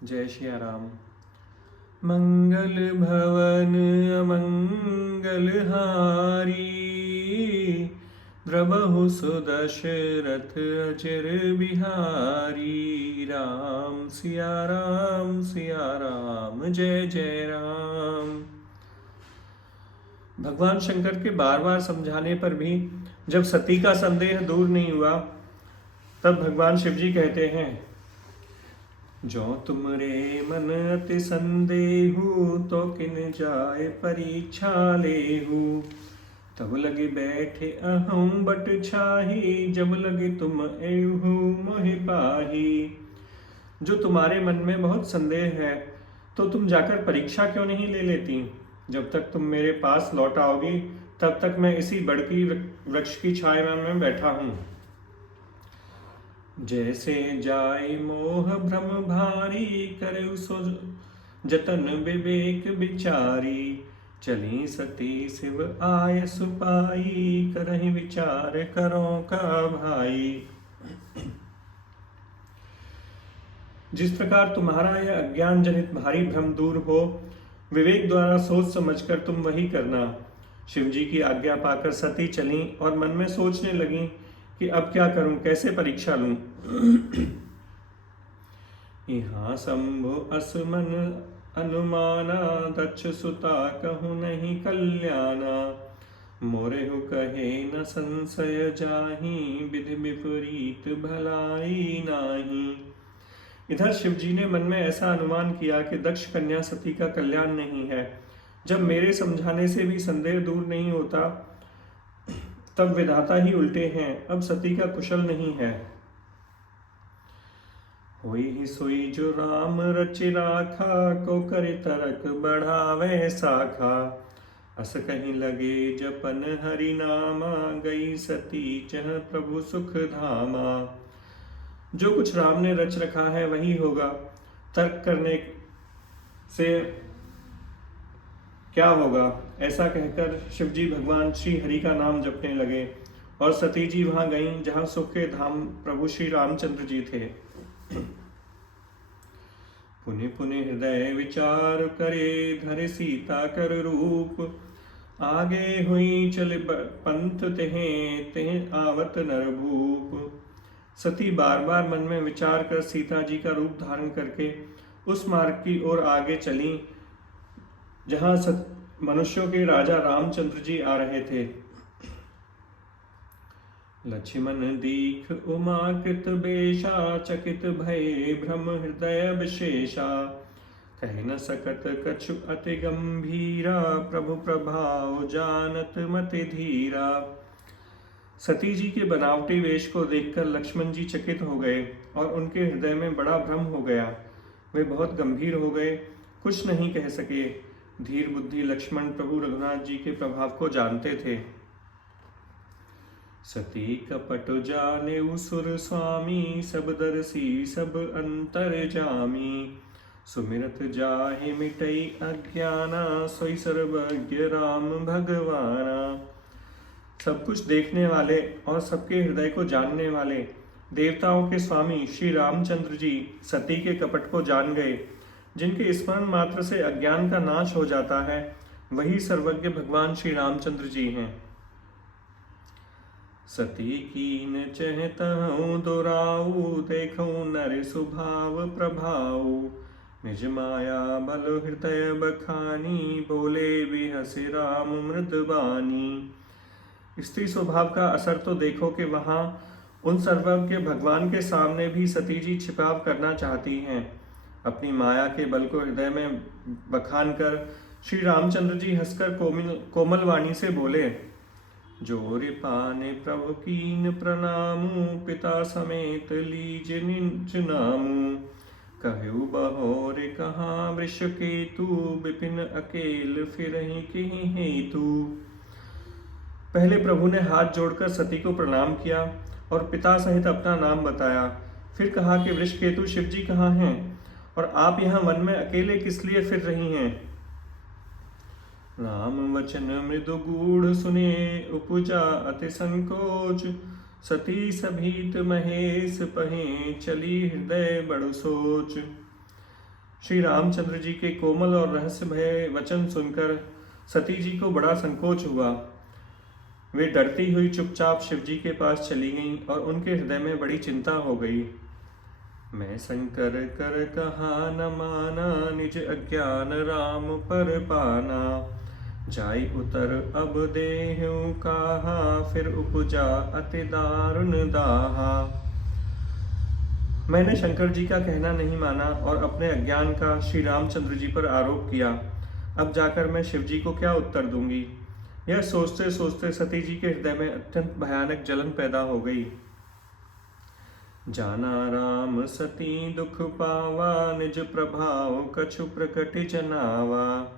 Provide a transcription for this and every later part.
जय श्री राम। मंगल भवन अमंगल हारी, द्रबहु सुदशरथ अजर बिहारी। राम सिया राम सिया राम, जय जय राम। भगवान शंकर के बार बार समझाने पर भी जब सती का संदेह दूर नहीं हुआ, तब भगवान शिव जी कहते हैं, जो तुमरे मन अति संदेहु, तो किन जाय परीक्षा लेहु। तब लगे बैठे अहम बट छाही, जब लगे तुम एहु मोहि पाही। जो तुम्हारे मन में बहुत संदेह है, तो तुम जाकर परीक्षा क्यों नहीं ले लेती। जब तक तुम मेरे पास लौट आओगी, तब तक मैं इसी बड़की वृक्ष की छाया में बैठा हूँ। जैसे जाय मोह भ्रम भारी, करे सो जतन विवेक विचारी। चली सती शिव आय सुपाई, करहि विचार करो का भाई। जिस प्रकार तुम्हारा यह अज्ञान जनित भारी भ्रम दूर हो, विवेक द्वारा सोच समझकर तुम वही करना। शिव जी की आज्ञा पाकर सती चली और मन में सोचने लगी कि अब क्या करूं, कैसे परीक्षा लूं। यहाँ शंभु असमन अनुमाना, दक्ष सुता कहूँ नहीं कल्याणा। मोरेहु कहे न संशय जाहि, विधि विपरीत भलाई नाही। इधर शिव जी ने मन में ऐसा अनुमान किया कि दक्ष कन्या सती का कल्याण नहीं है। जब मेरे समझाने से भी संदेह दूर नहीं होता, तब विधाता ही उल्टे हैं, अब सती का कुशल नहीं है। होई ही सोई जो राम रच राखा, को करे तरक बढ़ावे शाखा। अस कहीं लगे जपन हरि नामा, गई सती चह प्रभु सुख धामा। जो कुछ राम ने रच रखा है वही होगा, तर्क करने से क्या होगा। ऐसा कहकर शिव जी भगवान श्री हरि का नाम जपने लगे और सती जी वहां गईं जहां सुख के धाम प्रभु श्री रामचंद्र जी थे। पुनि पुनि हृदय विचार करे, धरे सीता कर रूप। आगे हुई चल पंथ तेहें तेह आवत नरभूप। सती बार बार मन में विचार कर सीता जी का रूप धारण करके उस मार्ग की ओर आगे चली जहां मनुष्यों के राजा रामचंद्र जी आ रहे थे। लक्ष्मण दीख उमा कृत बेशा, चकित भय भ्रम हृदय विशेषा। कह न सकत कछु अति गंभीरा, प्रभु प्रभाव जानत मति धीरा। सती जी के बनावटी वेश को देखकर लक्ष्मण जी चकित हो गए और उनके हृदय में बड़ा भ्रम हो गया। वे बहुत गंभीर हो गए, कुछ नहीं कह सके। धीर बुद्धि लक्ष्मण प्रभु रघुनाथ जी के प्रभाव को जानते थे। सती कपट जाने सुर स्वामी, सब दर्शी सब अंतर जामी। सुमिरत जाहि मिटई अज्ञाना, सोई सर्वज्ञ राम भगवाना। सब कुछ देखने वाले और सबके हृदय को जानने वाले देवताओं के स्वामी श्री रामचंद्र जी सती के कपट को जान गए। जिनके स्मरण मात्र से अज्ञान का नाश हो जाता है, वही सर्वज्ञ भगवान श्री रामचंद्र जी हैं। सती कीन चहतहु दुराऊ, देखऊ नर सुभाव प्रभाऊ। निज माया बल हृदय बखानी, बोले बिहसि राम मृदबानी। स्त्री स्वभाव का असर तो देखो कि वहां उन सर्वज्ञ भगवान के सामने भी सती जी छिपाव करना चाहती हैं। अपनी माया के बल को हृदय में बखान कर श्री रामचंद्र जी हंसकर कोमल वाणी से बोले, जोर पाने प्रभु कीन प्रणामु, पिता समेत लीज निज नामु। कहु बहोर कहाँ वृष केतु, विपिन अकेल फिरहि किहि हेतु। पहले प्रभु ने हाथ जोड़कर सती को प्रणाम किया और पिता सहित अपना नाम बताया। फिर कहा कि वृषकेतु शिव जी कहाँ हैं और आप यहाँ वन में अकेले किस लिए फिर रही हैं। राम वचन मृदु गूढ़ सुने, उपजा अति संकोच। सती सभीत महेश पहे, चली हृदय बड़ सोच। श्री रामचंद्र जी के कोमल और रहस्य भय वचन सुनकर सती जी को बड़ा संकोच हुआ। वे डरती हुई चुपचाप शिव जी के पास चली गईं और उनके हृदय में बड़ी चिंता हो गई। मैं शंकर कर कहा न माना, निज अज्ञान राम पर पाना। जाई उतर अब देहु कहा, फिर उपजा अति दारुण दाहा। मैंने शंकर जी का कहना नहीं माना और अपने अज्ञान का श्री रामचंद्र जी पर आरोप किया। अब जाकर मैं शिव जी को क्या उत्तर दूंगी। यह सोचते सोचते सती जी के हृदय में अत्यंत भयानक जलन पैदा हो गई। जाना राम सती दुख पावा, निज प्रभाव कछु प्रकट जनावा।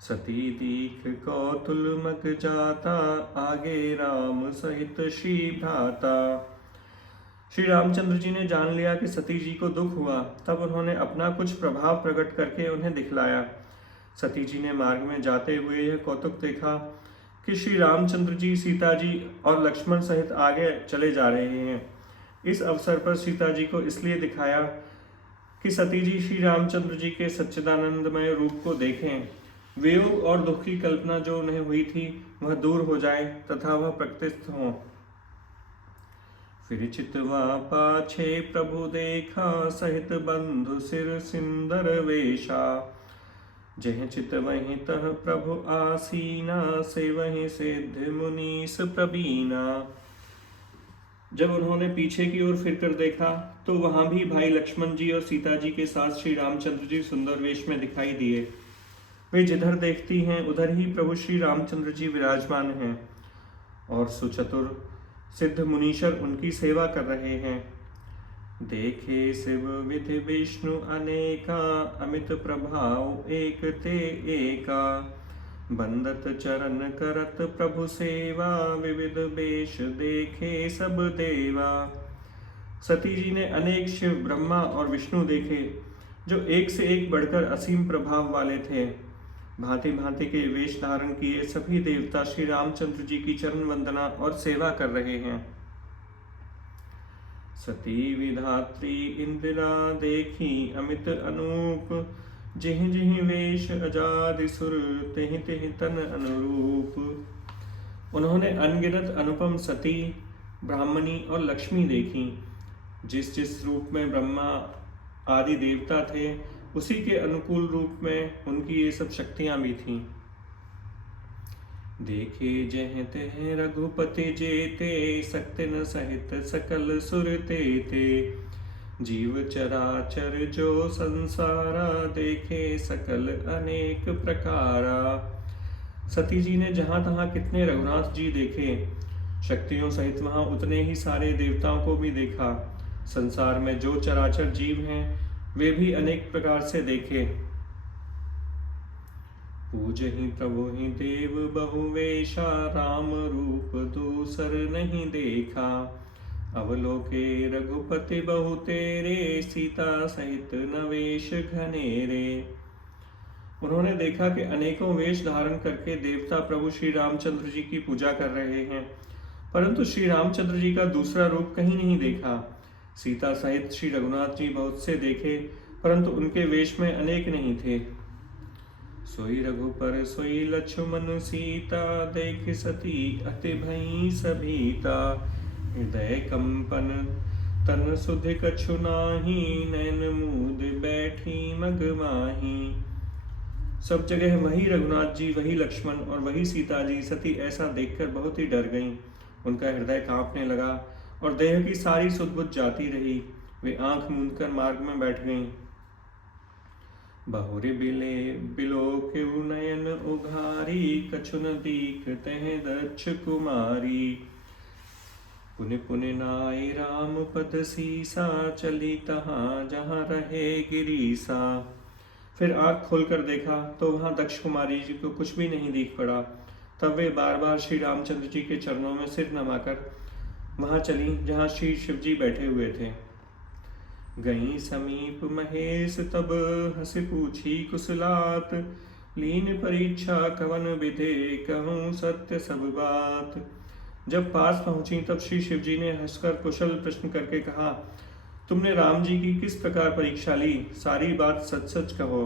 सती दीख कौतुल मग जाता, आगे राम सहित श्री भ्राता। श्री रामचंद्र जी ने जान लिया कि सती जी को दुख हुआ, तब उन्होंने अपना कुछ प्रभाव प्रकट करके उन्हें दिखलाया। सती जी ने मार्ग में जाते हुए यह कौतुक देखा कि श्री रामचंद्र जी सीता जी और लक्ष्मण सहित आगे चले जा रहे हैं। इस अवसर पर सीता जी को इसलिए दिखाया कि सती जी श्री रामचंद्र जी के सच्चिदानंदमय रूप को देखें, वियोग और दुख की कल्पना जो उन्हें हुई थी वह दूर हो जाए तथा वह प्रकृतिस्थ हों। फिर चितवा पाछे प्रभु देखा, सहित बंधु सिर सिंदर वेशा। जह चित वहीं तह प्रभु आसीना, से वहीं सिद्ध मुनीस प्रवीणा। जब उन्होंने पीछे की ओर फिरकर देखा तो वहां भी भाई लक्ष्मण जी और सीता जी के साथ श्री रामचंद्र जी सुंदर वेश में दिखाई दिए। वे जिधर देखती हैं उधर ही प्रभु श्री रामचंद्र जी विराजमान हैं और सुचतुर सिद्ध मुनीश्वर उनकी सेवा कर रहे हैं। देखे शिव विधि विष्णु अनेका, अमित प्रभाव एक ते एका। बंदत चरण करत प्रभु सेवा, विविध वेश देखे सब देवा। सती जी ने अनेक शिव ब्रह्मा और विष्णु देखे जो एक से एक बढ़कर असीम प्रभाव वाले थे। भांति भांति के वेश धारण किए सभी देवता श्री रामचंद्र जी की चरण वंदना और सेवा कर रहे हैं। सती विधात्री इंदिरा देखी, अमित अनूप। जिह जिह वेश अजादि सुर, तिह तिह तन अनुरूप। उन्होंने अनगिनत अनुपम सती, ब्राह्मणी और लक्ष्मी देखी। जिस जिस रूप में ब्रह्मा आदि देवता थे उसी के अनुकूल रूप में उनकी ये सब शक्तियां भी थीं। देखे जह तह रघुपति जेते, सकते न सहित सकल सुर तेते। जीव चराचर जो संसारा, देखे सकल अनेक प्रकारा। सती जी ने जहां तहां कितने रघुनाथ जी देखे, शक्तियों सहित वहां उतने ही सारे देवताओं को भी देखा। संसार में जो चराचर जीव हैं वे भी अनेक प्रकार से देखे। पूजहि प्रभु ही देव बहुवेशा, राम रूप दूसर नहीं देखा। अवलोके रघुपति बहु तेरे, सीता सहित नवेश घनेरे। उन्होंने देखा कि अनेकों वेश धारण करके देवता प्रभु श्री रामचंद्र जी की पूजा कर रहे हैं, परंतु श्री रामचंद्र जी का दूसरा रूप कहीं नहीं देखा। सीता सहित श्री रघुनाथ जी बहुत से देखे, परंतु उनके वेश में अनेक नहीं थे। सोई रघुपर सोई लक्ष्मण सीता, देख सती अति भई सभीता। हृदय कंपन तन सुधि कछु नाही, नैन मूद बैठी मग माही। सब जगह वही रघुनाथ जी, वही लक्ष्मण और वही सीता जी सती ऐसा देखकर बहुत ही डर गईं। उनका हृदय कांपने लगा और देह की सारी सुध-बुध जाती रही। वे आंख मूंदकर मार्ग में बैठ गईं। बहुरि बिले बिलो क्यों नयन उघारी, कछु न दीख तह दक्ष कुमारी। पुनि पुनि नाई राम पद सीसा, चली तहाँ जहाँ रहे गिरीसा। फिर आँख खोलकर देखा तो वहाँ दक्ष कुमारी जी को कुछ भी नहीं दिख पड़ा। तब वे बार बार श्री रामचंद्र जी के चरणों में सिर नमाकर वहाँ चली जहाँ श्री शिव जी बैठे हुए थे। गई समीप महेश तब हंसी पूछी कुशलात, लीन परीक्षा कवन विधे कहूँ सत्य सब बात। जब पास पहुंची तब श्री शिव जी ने हंसकर कुशल प्रश्न करके कहा, तुमने राम जी की किस प्रकार परीक्षा ली, सारी बात सच सच कहो।